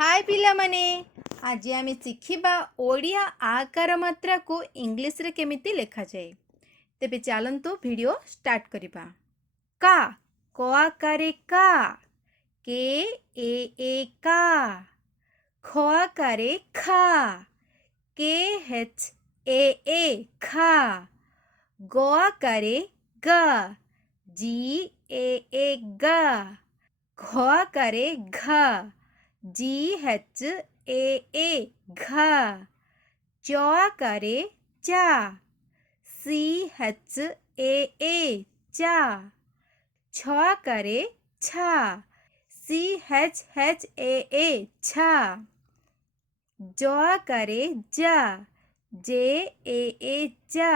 हाय पिलामाने आज आमे शिखिबा ओडिया आकार मात्रा को इंग्लिश रे केमिति लेखा जाए। तेबे चलंतु वीडियो स्टार्ट करिबा। का को आकारे का के ए का खो आकारे खा के एच ए खा गो आकारे गा जी ए गा घो आकारे घा जी एच ए घा चौ आकारे चा सी एच ए चा छ आकारे छा सी एच ए छा जो आकारे जा जे ए जा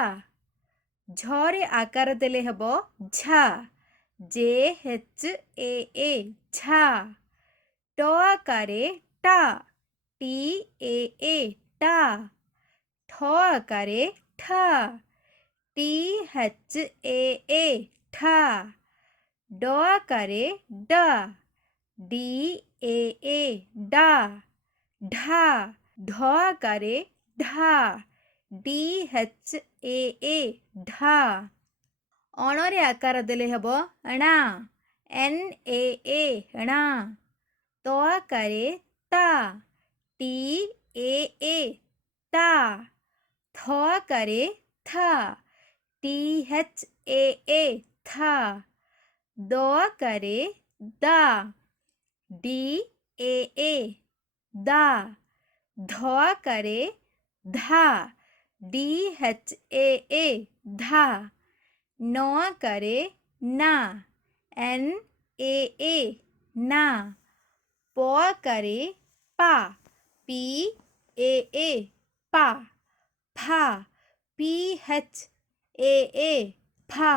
झरे आकार देले हबो झा जे एच ए झा ट आकारे टा टी ए टा ठ आकारे ठा टी एच ए ठा ड आकारे डा डी ए डा ढा ढ आकारे ढा डी एच ए ढा अणरे आकार देले हबो णा एन ए णा तो आकारे ता टी ए ता थ आकारे था टी एच ए था दो आकारे दा डी ए दा ध आकारे धा डी एच ए धा नो आकारे ना एन ए ना पो आकारे पा पी ए पा फा पी एच ए फा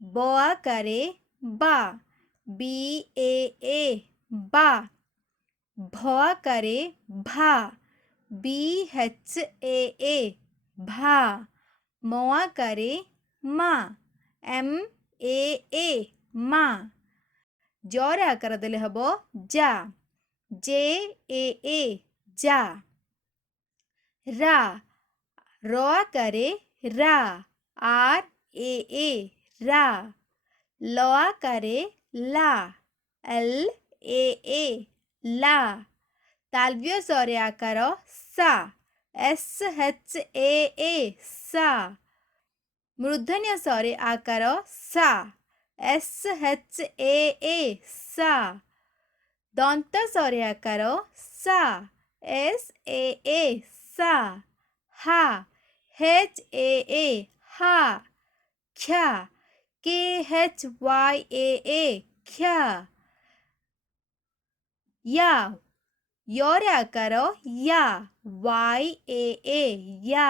बो आकारे बा बी ए बा भ आकारे भा बी एच ए भा मो आकारे मा एम ए मा जोर आकार देले हबो जा जे ए जा रा रो आकारे रा आर ए रा लो आकारे ला एल ए ला तालव्य स्वरे आकार सा एस एच ए सा मूर्धन्य स्वरे आकार सा एस एच ए सा दंत स्वरे आकार सा एस ए सा हा एच ए हा ख्या के एच वाई ए ख्या या योर आकार या वाई ए या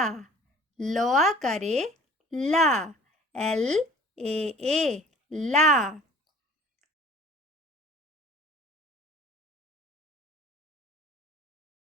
लो आकारे ला एल ए ला